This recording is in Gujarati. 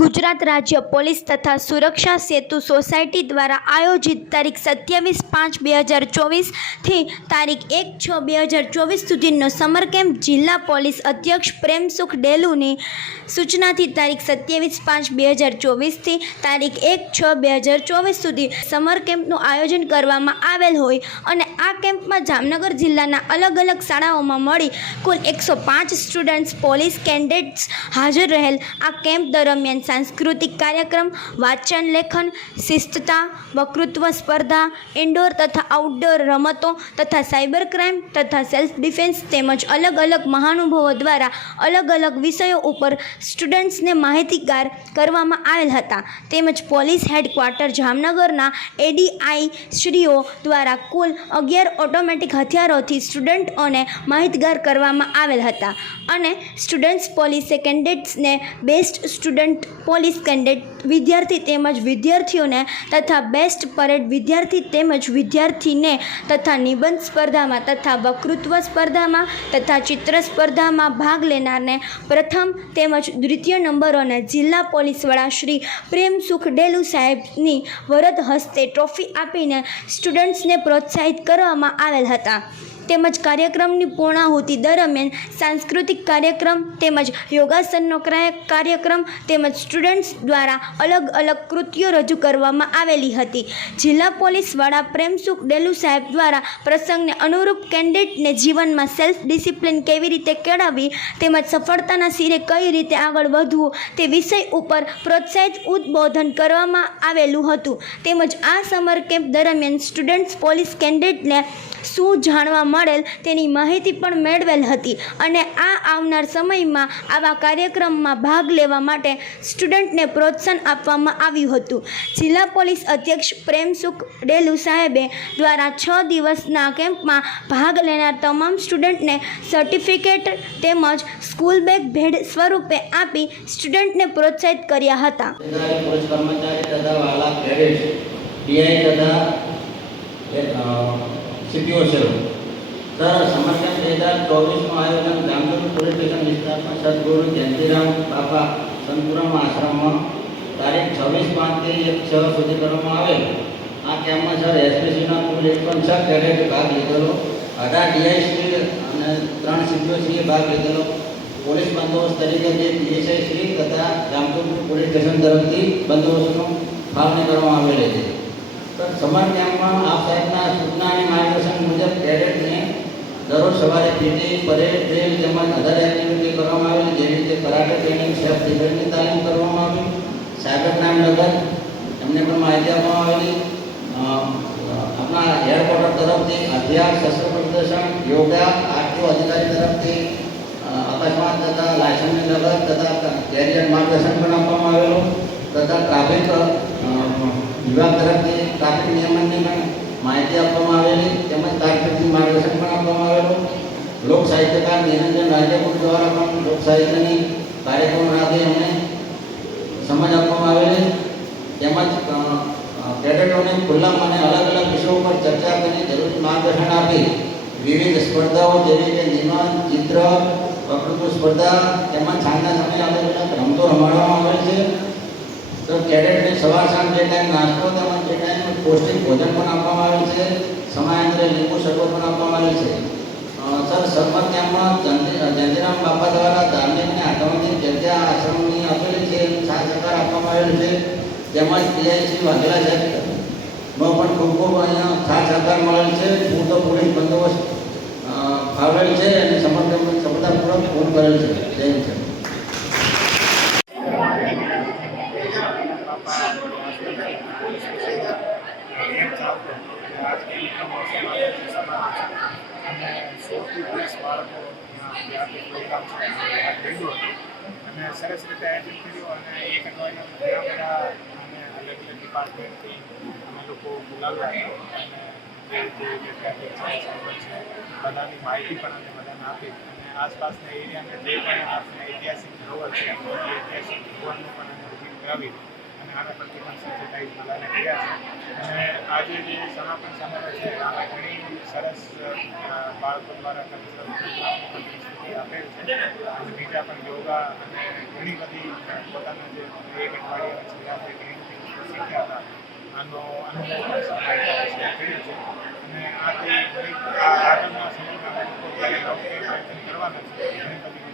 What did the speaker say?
ગુજરાત રાજ્ય પોલીસ તથા સુરક્ષા સેતુ સોસાયટી દ્વારા આયોજિત તારીખ સત્યાવીસ પાંચ બે હજાર ચોવીસથી તારીખ એક છ બે હજાર ચોવીસ સુધીનો સમર કેમ્પ જિલ્લા પોલીસ અધ્યક્ષ પ્રેમસુખ ડેલુની સૂચનાથી તારીખ સત્યાવીસ પાંચ બે હજાર ચોવીસથી તારીખ એક છ બે હજાર ચોવીસ સુધી સમર કેમ્પનું આયોજન કરવામાં આવેલ હોય અને આ કેમ્પમાં જામનગર જિલ્લાના અલગ અલગ શાળાઓમાં મળી કુલ એકસો પાંચ સ્ટુડન્ટ્સ પોલીસ કેન્ડિડેટ્સ હાજર રહેલ આ કેમ્પ દરમિયાન સાંસ્કૃતિક કાર્યક્રમ, વાંચન, લેખન, શિસ્તતા વકૃત્વ સ્પર્ધા ઇન્ડોર તથા આઉટડોર રમતો તથા સાયબર ક્રાઇમ તથા સેલ્ફ ડિફેન્સ તેમજ અલગ અલગ મહાનુભાવો દ્વારા અલગ અલગ વિષયો ઉપર સ્ટુડન્ટ્સને માહિતીગાર કરવામાં આવેલ હતા. તેમજ પોલીસ હેડક્વાર્ટર જામનગરના એડીઆઈ શ્રીઓ દ્વારા કુલ અગિયાર ઓટોમેટિક હથિયારોથી સ્ટુડન્ટોને માહિતગાર કરવામાં આવેલ હતા. અને સ્ટુડન્ટ્સ પોલીસે કેન્ડિડેટ્સને બેસ્ટ સ્ટુડન્ટ પોલીસ કેન્ડિડેટ વિદ્યાર્થી તેમજ વિદ્યાર્થીઓને તથા બેસ્ટ પરેડ વિદ્યાર્થી તેમજ વિદ્યાર્થીને તથા નિબંધ સ્પર્ધામાં તથા વક્તૃત્વ સ્પર્ધામાં તથા ચિત્ર સ્પર્ધામાં ભાગ લેનારને પ્રથમ તેમજ દ્વિતીય નંબરોને જિલ્લા પોલીસ વડા શ્રી પ્રેમ સુખ ડેલુ સાહેબની વરદ હસ્તે ટ્રોફી આપીને સ્ટુડન્ટ્સને પ્રોત્સાહિત કરવામાં આવેલ હતા. તેમજ કાર્યક્રમની પૂર્ણાહુતિ દરમિયાન સાંસ્કૃતિક કાર્યક્રમ તેમજ યોગાસનનો ક્રાય- કાર્યક્રમ તેમજ સ્ટુડન્ટ્સ દ્વારા અલગ અલગ કૃતિઓ રજૂ કરવામાં આવેલી હતી. જિલ્લા પોલીસ વડા પ્રેમસુખ ડેલુ સાહેબ દ્વારા પ્રસંગને અનુરૂપ કેન્ડિડેટને જીવનમાં સેલ્ફ ડિસિપ્લિન કેવી રીતે કેળવવી તેમજ સફળતાના શિરે કઈ રીતે આગળ વધવું તે વિષય ઉપર પ્રોત્સાહિત ઉદ્બોધન કરવામાં આવેલું હતું. તેમજ આ સમર કેમ્પ દરમિયાન સ્ટુડન્ટ્સ પોલીસ કેન્ડિડેટને શું જાણવા મળેલ તેની માહિતી પણ મેળવેલ હતી અને આ આવનાર સમયમાં આવા કાર્યક્રમમાં ભાગ લેવા માટે સ્ટુડન્ટને પ્રોત્સાહન આપવામાં આવ્યું હતું. જિલ્લા પોલીસ અધ્યક્ષ પ્રેમસુખ ડેલુ સાહેબે દ્વારા છ દિવસના કેમ્પમાં ભાગ લેનાર તમામ સ્ટુડન્ટને સર્ટિફિકેટ તેમજ સ્કૂલ બેગ ભેટ સ્વરૂપે આપી સ્ટુડન્ટને પ્રોત્સાહિત કર્યા હતા. કર્મચારી તથા ડીઆઈ સર કેમ્પ બે હજાર ચોવીસનું આયોજન ગામડોળ પોલીસ સ્ટેશન વિસ્તારમાં સદગુરુ જયંતિરામ બાપા સંતપુરમ આશ્રમમાં તારીખ છવ્વીસ પાંચથી એક છ સુધી કરવામાં આવેલ. આ કેમ્પમાં સર એસપીસીના કુલ એકસો છ કેડેટ ભાગ લીધેલો. અઢાર ડીઆઈસી અને ત્રણ સીપીઓસીએ ભાગ લીધેલો. પોલીસ બંદોબસ્ત તરીકે જે પીએસઆઈ શ્રી તથા જામજોધપુર પોલીસ સ્ટેશન તરફથી બંદોબસ્તનો ફાળવણી કરવામાં આવેલી છે. સમર કેમ્પમાં આપ સાહેબના સૂચના અને માર્ગદર્શન મુજબ કેડેટને દરરોજ સવારે પીટી પરેડ ડ્રિલ તેમજ અધર એક્ટિવિટી કરવામાં આવેલી જેવી રીતે કરાટે ટ્રેનિંગ સેફ ડિફેન્સની તાલીમ કરવામાં આવી. સાયબર ક્રાઇમ લગત એમને પણ માહિતી આપવામાં આવેલી. આપણા એરપોર્ટર તરફથી અભ્યાસ, શસ્ત્ર પ્રદર્શન, યોગા, આરટીઓ અધિકારી તરફથી અકસ્માત તથા લાયસન્સની નગર તથા કેરિયર માર્ગદર્શન પણ આપવામાં આવેલું. તથા ટ્રાફિક વિભાગ તરફથી ટ્રાફિક નિયમનની પણ માહિતી આપવામાં આવેલી, તેમજ કારકિર્દી માર્ગદર્શન પણ આપવામાં આવેલું. લોક સાહિત્યકાર નિરંજન રાજ્યપુર દ્વારા પણ લોક સાહિત્યની કાર્યક્રમ રાખી અમને સમજ આપવામાં આવેલી. તેમજ કેડેટોને ખુલ્લા મને અલગ અલગ વિષયો પર ચર્ચા કરી, જરૂરી માર્ગદર્શન આપી. વિવિધ સ્પર્ધાઓ જેવી કે નિબંધ ચિત્ર વક્તૃત્વ સ્પર્ધા, તેમજ સાંજના સમયે અલગ અલગ રમતો રમાડવામાં આવેલ છે. તો કેડેટને સવાર સાંજ જે ટાઈમ નાસ્તો તેમજ જે ટાઈમ પૌષ્ટિક ભોજન પણ આપવામાં આવે છે, સમયાંતરે લીંબુ શરબત પણ આપવામાં આવે છે. સર સરમત કેમ્પમાં જયંતિરામ બાપા દ્વારા ધાર્મિક અને આધ્યાત્મિક જગ્યા આશ્રમની આપેલી છે સાથ સહકાર આપવામાં આવેલ છે. તેમજ પીઆઈસી વાઘેલા સાહેબનો પણ ખૂબ ખૂબ અહીંયા સાથ સહકાર મળેલ છે. પૂરતો પોલીસ બંદોબસ્ત ફાળવેલ છે અને સમર્થન, સફળતાપૂર્વક પૂર્ણ કરેલ છે. જય હિન્દ સર કેમ્પ ચાલતો આજ કેમ્પનો મોસમ અને સોળથી ત્રીસ બાળકો વ્યાપી પ્રોગ્રામ થયું અને સરસ રીતે આયોજન કર્યું અને એક અઠવાડિયામાં ઘણા બધા અમે અલગ અલગ ડિપાર્ટમેન્ટથી અમે લોકો બોલાવ્યા અને જે રીતે વિદ્યાર્થીઓ છે સંપર્ક છે બધાની માહિતી પણ અમે બધાને આપી અને આસપાસના એરિયાને જે પણ આપણે ઐતિહાસિક ધરોહર છે એ ઐતિહાસિક ધરોહરનું પણ અમે વિઝિટ કરાવી અને આના પ્રત્યે પણ સેન્સિટાઈઝ બધાને કર્યા છે. અને આજે જે સમાપન સમારોહ છે, આમાં ઘણી સરસ બાળકો દ્વારા આપેલ છે. અને બીજા પણ યોગા અને ઘણી બધી પોતાના જે એક અઠવાડિયા છેલ્લા આપણે ઘણી બધી શીખ્યા હતા, આનો અનુભવ સફળતા કર્યો છે. અને આથી આગળના સમયમાં લોકો પ્રયત્ન કરવાના છે. ઘણી બધી